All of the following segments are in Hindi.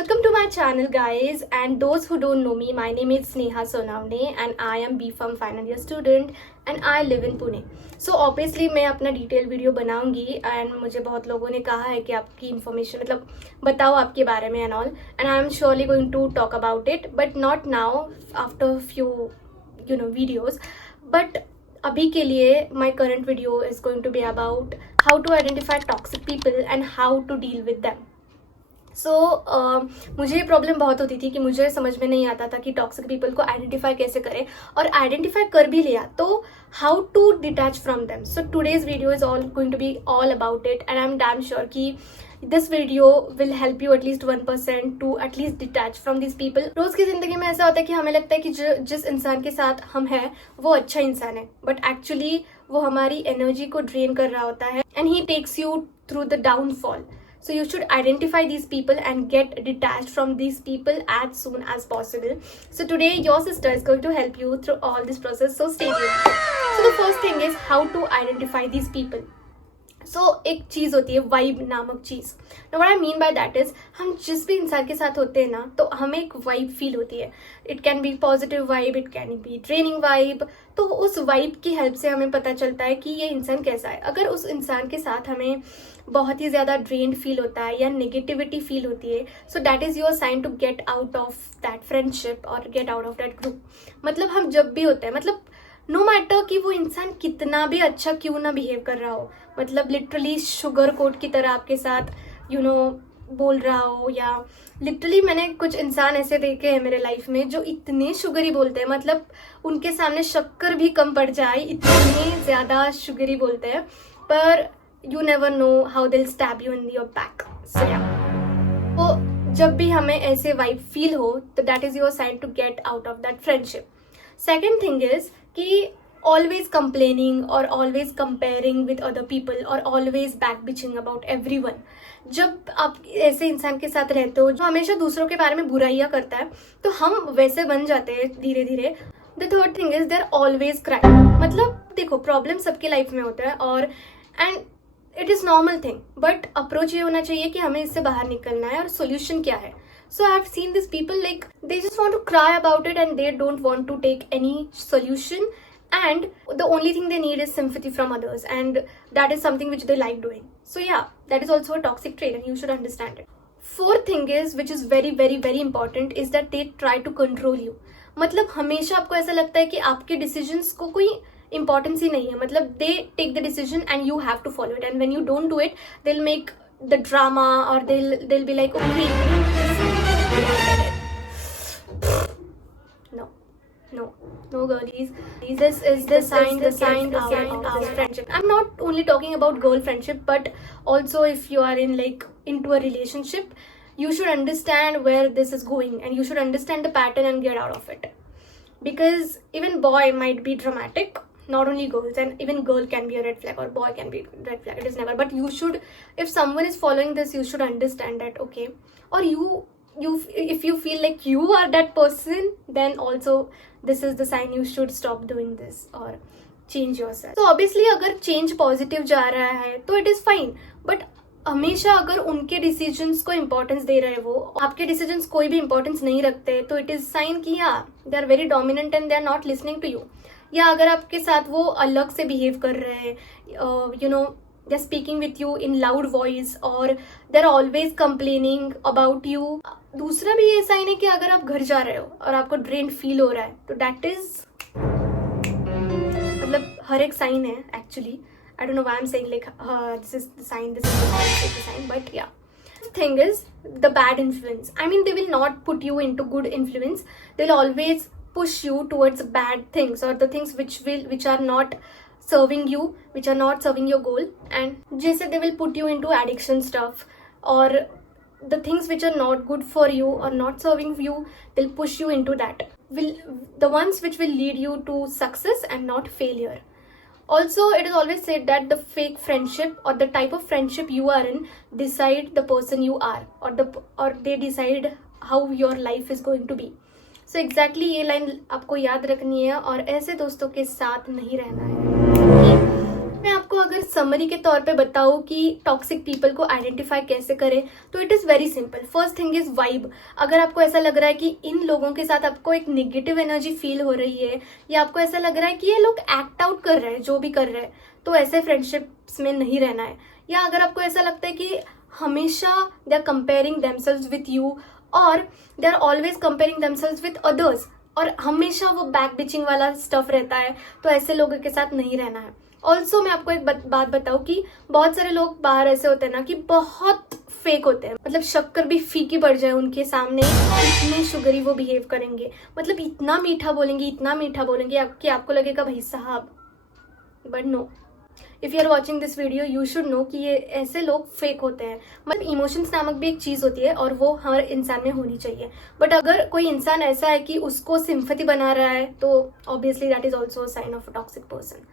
welcome to my channel guys, and those who don't know me, my name is Sneha Sonavne and I am B.Pharm final year student and I live in Pune. So obviously मैं अपना डिटेल वीडियो बनाऊंगी एंड मुझे बहुत लोगों ने कहा है कि आपकी इन्फॉर्मेशन मतलब बताओ आपके बारे में and all, and I am surely going to talk about it but not now, after few videos. But अभी के लिए my current video is going to be about how to identify toxic people and how to deal with them. So मुझे ये प्रॉब्लम बहुत होती थी कि मुझे समझ में नहीं आता था कि टॉक्सिक पीपल को आइडेंटिफाई कैसे करें, और आइडेंटिफाई कर भी लिया तो how to detach from them. So today's video is all going to be all about it and I am damn sure कि this video will help you at least 1% to at least detach from this people. रोज की जिंदगी में ऐसा होता है कि हमें लगता है कि जिस इंसान के साथ हम हैं वो अच्छा इंसान है, बट एक्चुअली वो हमारी एनर्जी को ड्रेन कर रहा होता है and he takes you through the downfall. So you should identify these people and get detached from these people as soon as possible. So today your sister is going to help you through all this process. So stay tuned. So the first thing is how to identify these people. So एक चीज़ होती है वाइब नामक चीज़. Now what I mean by that is हम जिस भी इंसान के साथ होते हैं ना तो हमें एक वाइब फील होती है. It can be positive vibe, it can be training vibe. तो उस वाइब की हेल्प से हमें पता चलता है कि ये इंसान कैसा है. अगर उस इंसान के साथ हमें बहुत ही ज़्यादा ड्रेन्ड फील होता है या नेगेटिविटी फील होती है, so that is your sign to get out of that friendship और get out of that group. मतलब हम जब भी होते हैं, मतलब नो मैटर कि वो इंसान कितना भी अच्छा क्यों ना बिहेव कर रहा हो, मतलब लिटरली शुगर कोट की तरह आपके साथ बोल रहा हो, या लिटरली मैंने कुछ इंसान ऐसे देखे हैं मेरे लाइफ में जो इतने शुगरी बोलते हैं, मतलब उनके सामने शक्कर भी कम पड़ जाए इतने ज़्यादा शुगरी बोलते हैं, पर you never know how they'll stab you in your back. So yeah. तो जब भी हमें ऐसे वाइब फील हो तो that is your sign to get out of that friendship. Second thing is कि always complaining or always comparing with other people or always back bitching about everyone. जब आप ऐसे इंसान के साथ रहते हो जो हमेशा दूसरों के बारे में बुराइयां करता है तो हम वैसे बन जाते हैं धीरे धीरे. The third thing is they're always crying. मतलब देखो प्रॉब्लम सबके लाइफ में होता है और and it is normal thing, but approach ये होना चाहिए कि हमें इससे बाहर निकलना है और सोल्यूशन क्या है. So I have seen this people like they just want to cry about it and they don't want to take any solution, and the only thing they need is sympathy from others, and that is something which they like doing. So yeah, that is also a toxic trait and you should understand it. Fourth thing is, which is very very very important, is that they try to control you. मतलब हमेशा आपको ऐसा लगता है कि आपके डिसीजंस को कोई इंपॉर्टेंस ही नहीं है, मतलब they take the decision and you have to follow it, and when you don't do it they will make the drama और they will be like okay no girlies, this is the sign of friendship. I'm not only talking about girl friendship, but also if you are in like into a relationship, you should understand where this is going and you should understand the pattern and get out of it, because even boy might be dramatic, not only girls, and even girl can be a red flag or boy can be red flag, it is never, but you should, if someone is following this, you should understand that okay, or you if you feel like you are that person, then also this is the sign you should stop doing this or change yourself. So obviously अगर change positive जा रहा है तो it is fine, but हमेशा अगर उनके डिसीजंस को इम्पोर्टेंस दे रहे वो, आपके डिसीजंस कोई भी इम्पोर्टेंस नहीं रखते, तो इट इज साइन कि या they are very dominant and they are not listening to you. या अगर आपके साथ वो अलग से बिहेव कर रहे हैं, they are speaking with you in loud voice और they are always complaining about you. दूसरा भी ये साइन है कि अगर आप घर जा रहे हो और आपको ड्रेन फील हो रहा है तो दैट इज मतलब हर एक साइन है actually. I don't know why I'm saying like this is the sign, this is the sign, but yeah. The thing is the bad influence. I mean, they will not put you into good influence. They'll always push you towards bad things or the things which are not serving you, which are not serving your goal. And just they will put you into addiction stuff or the things which are not good for you or not serving you. They'll push you into that. The ones which will lead you to success and not failure. Also, it is always said that the fake friendship or the type of friendship you are in decide the person you are, or they decide how your life is going to be. So exactly ये लाइन आपको याद रखनी है और ऐसे दोस्तों के साथ नहीं रहना है. मैं आपको अगर समरी के तौर पे बताऊँ कि टॉक्सिक पीपल को आइडेंटिफाई कैसे करें, तो it is very simple. First thing is vibe. अगर आपको ऐसा लग रहा है कि इन लोगों के साथ आपको एक नेगेटिव एनर्जी फील हो रही है, या आपको ऐसा लग रहा है कि ये लोग एक्ट आउट कर रहे हैं जो भी कर रहे हैं, तो ऐसे फ्रेंडशिप्स में नहीं रहना है। या अगर आपको ऐसा लगता है कि हमेशा they are comparing themselves with you, और they are always comparing themselves with others, और हमेशा वो बैक बिचिंग वाला स्टफ रहता है, तो ऐसे लोगों के साथ नहीं रहना है। ऑल्सो मैं आपको एक बात बताऊं कि बहुत सारे लोग बाहर ऐसे होते हैं ना कि बहुत फेक होते हैं, मतलब शक्कर भी फीकी पड़ जाए उनके सामने, इतने शुगरी वो बिहेव करेंगे, मतलब इतना मीठा बोलेंगे, इतना मीठा बोलेंगे कि आपको लगेगा भाई साहब। But no, if you are watching this video you should know कि ये ऐसे लोग फेक होते हैं। मतलब इमोशंस नामक भी एक चीज़ होती है और वो हर इंसान में होनी चाहिए। बट अगर कोई इंसान ऐसा है कि उसको सिंपैथी बना रहा है, तो obviously that is also a sign of a toxic person.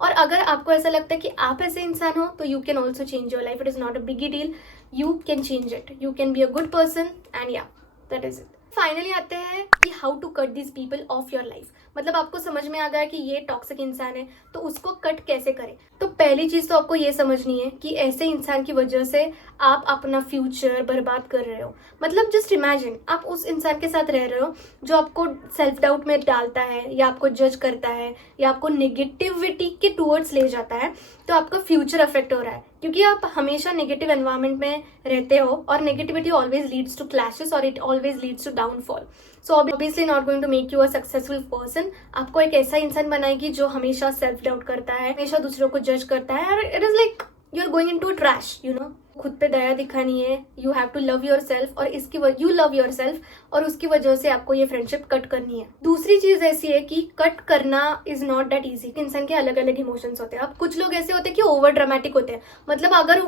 और अगर आपको ऐसा लगता है कि आप ऐसे इंसान हो, तो you can also change your life. It is not a big deal, you can change it, you can be a good person, and yeah that is it. Finally आते हैं कि how to cut this people off your life. मतलब आपको समझ में आ गया कि ये टॉक्सिक इंसान है, तो उसको कट कैसे करें। तो पहली चीज तो आपको ये समझनी है कि ऐसे इंसान की वजह से आप अपना फ्यूचर बर्बाद कर रहे हो। मतलब जस्ट इमेजिन, आप उस इंसान के साथ रह रहे हो जो आपको सेल्फ डाउट में डालता है, या आपको जज करता है, या आपको नेगेटिविटी के टूवर्ड्स ले जाता है, तो आपका फ्यूचर अफेक्ट हो रहा है, क्योंकि आप हमेशा नेगेटिव एनवायरनमेंट में रहते हो, और negativity always leads to clashes, और it always leads to downfall. So obviously not going to make you a successful person. आपको एक ऐसा इंसान बनाएगी जो हमेशा सेल्फ डाउट करता है, हमेशा दूसरों को जज करता है, और it is like you are going into trash, you know. खुद पे दया दिखानी है, you have to love your self, और इसकी यू लव योर सेल्फ, और उसकी वजह से आपको ये फ्रेंडशिप कट करनी है। दूसरी चीज ऐसी है कि कट करना इज नॉट दैट इजी। इंसान के अलग अलग इमोशंस होते हैं। अब कुछ लोग ऐसे होते हैं कि ओवर ड्रामेटिक होते हैं। मतलब अगर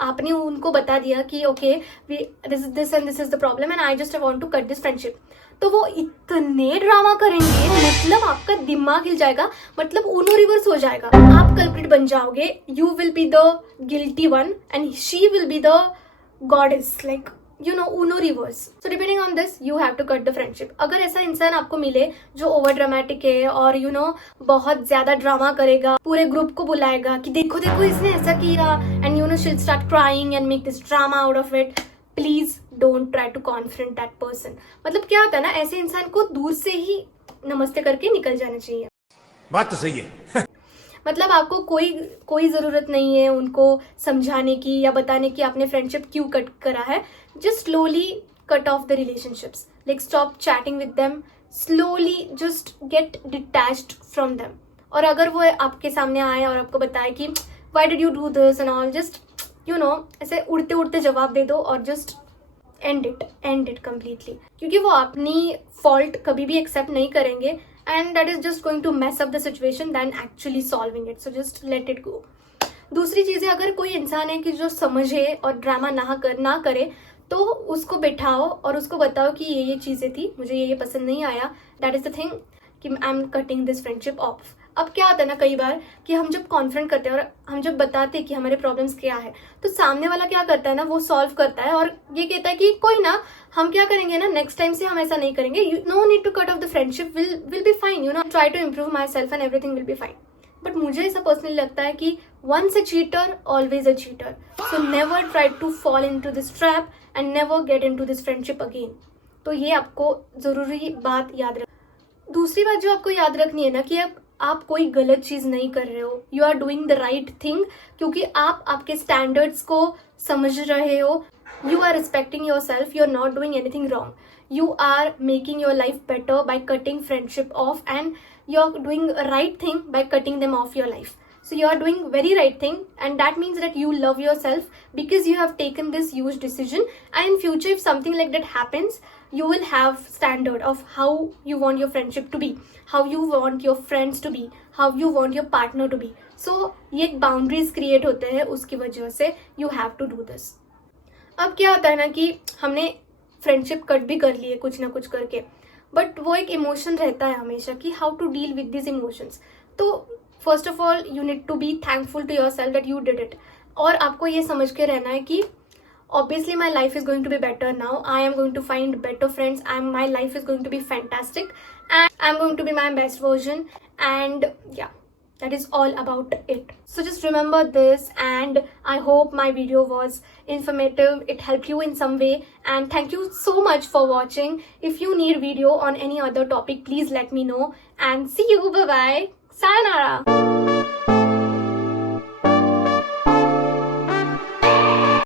आपने उनको बता दिया कि okay this and this is the problem and I just want to cut this friendship, तो वो इतने ड्रामा करेंगे, मतलब आपका दिमाग हिल जाएगा, मतलब ऊनो रिवर्स हो जाएगा। आप कल्प्रिट बन जाओगे, you will be the guilty one and she will be the goddess, like you know, Uno reverse. So depending on this you have to cut the friendship. अगर ऐसा इंसान आपको मिले जो ओवर ड्रामेटिक है और यू नो बहुत ज्यादा ड्रामा करेगा, पूरे ग्रुप को बुलाएगा कि देखो देखो इसने ऐसा किया, and you know she will start crying and make this drama out of it, please don't try to confront that person. मतलब क्या होता है ना, ऐसे इंसान को दूर से ही नमस्ते करके निकल जाना चाहिए। बात तो सही है। मतलब आपको कोई जरूरत नहीं है उनको समझाने की या बताने की आपने फ्रेंडशिप क्यों कट करा है। Just slowly cut off the relationships, like stop chatting with them, slowly just get detached from them. और अगर वो आपके सामने आए और आपको बताए कि why did you do this and all, just you know ऐसे उड़ते उड़ते जवाब दे दो और जस्ट एंड इट कम्प्लीटली, क्योंकि वो अपनी फॉल्ट कभी भी एक्सेप्ट नहीं करेंगे, and that is just going to mess up the situation then actually solving it. So just let it go. दूसरी चीज़ है, अगर कोई इंसान है कि जो समझे और ड्रामा ना करे, तो उसको बिठाओ और उसको बताओ कि ये चीज़ें थी, मुझे ये पसंद नहीं आया, दैट इज द थिंग कि I am cutting this friendship of. अब क्या होता है ना, कई बार कि हम जब कॉन्फ्रंट करते हैं और हम जब बताते हैं कि हमारे प्रॉब्लम्स क्या है, तो सामने वाला क्या करता है ना, वो सॉल्व करता है और ये कहता है कि कोई ना, हम क्या करेंगे ना, नेक्स्ट टाइम से हम ऐसा नहीं करेंगे, no need to cut off the friendship, will be fine, you know, try to improve my self and everything will be fine. But मुझे ऐसा पर्सनली लगता है कि once a cheater always a cheater, so never try to fall into this trap and never get into this friendship again. तो ये आपको जरूरी बात याद रख। दूसरी बात जो आपको याद रखनी है ना, कि आप कोई गलत चीज़ नहीं कर रहे हो, you are doing the right thing, क्योंकि आप आपके स्टैंडर्ड्स को समझ रहे हो, you are respecting your self, you are not doing anything wrong, you are making your life better by cutting friendship off, and you're doing a right thing by cutting them off your life. So you are doing very right thing, and that means that you love yourself because you have taken this huge decision, and in future if something like that happens, you will have standard of how you want your friendship to be, how you want your friends to be, how you want your partner to be. So ये boundaries create होते हैं, उसकी वजह से you have to do this. अब क्या होता है ना कि हमने फ्रेंडशिप कट भी कर लिए कुछ ना कुछ करके, बट वो एक इमोशन रहता है हमेशा कि how to deal with this emotions. तो first of all you need to be thankful to yourself that you did it, और आपको ये समझ के रहना है कि obviously my life is going to be better now, I am going to find better friends, my life is going to be fantastic, and I'm going to be my best version, and yeah, That is all about it. So just remember this, and I hope my video was informative. It helped you in some way, and thank you so much for watching. If you need video on any other topic, please let me know, and see you. Bye bye. Sayonara.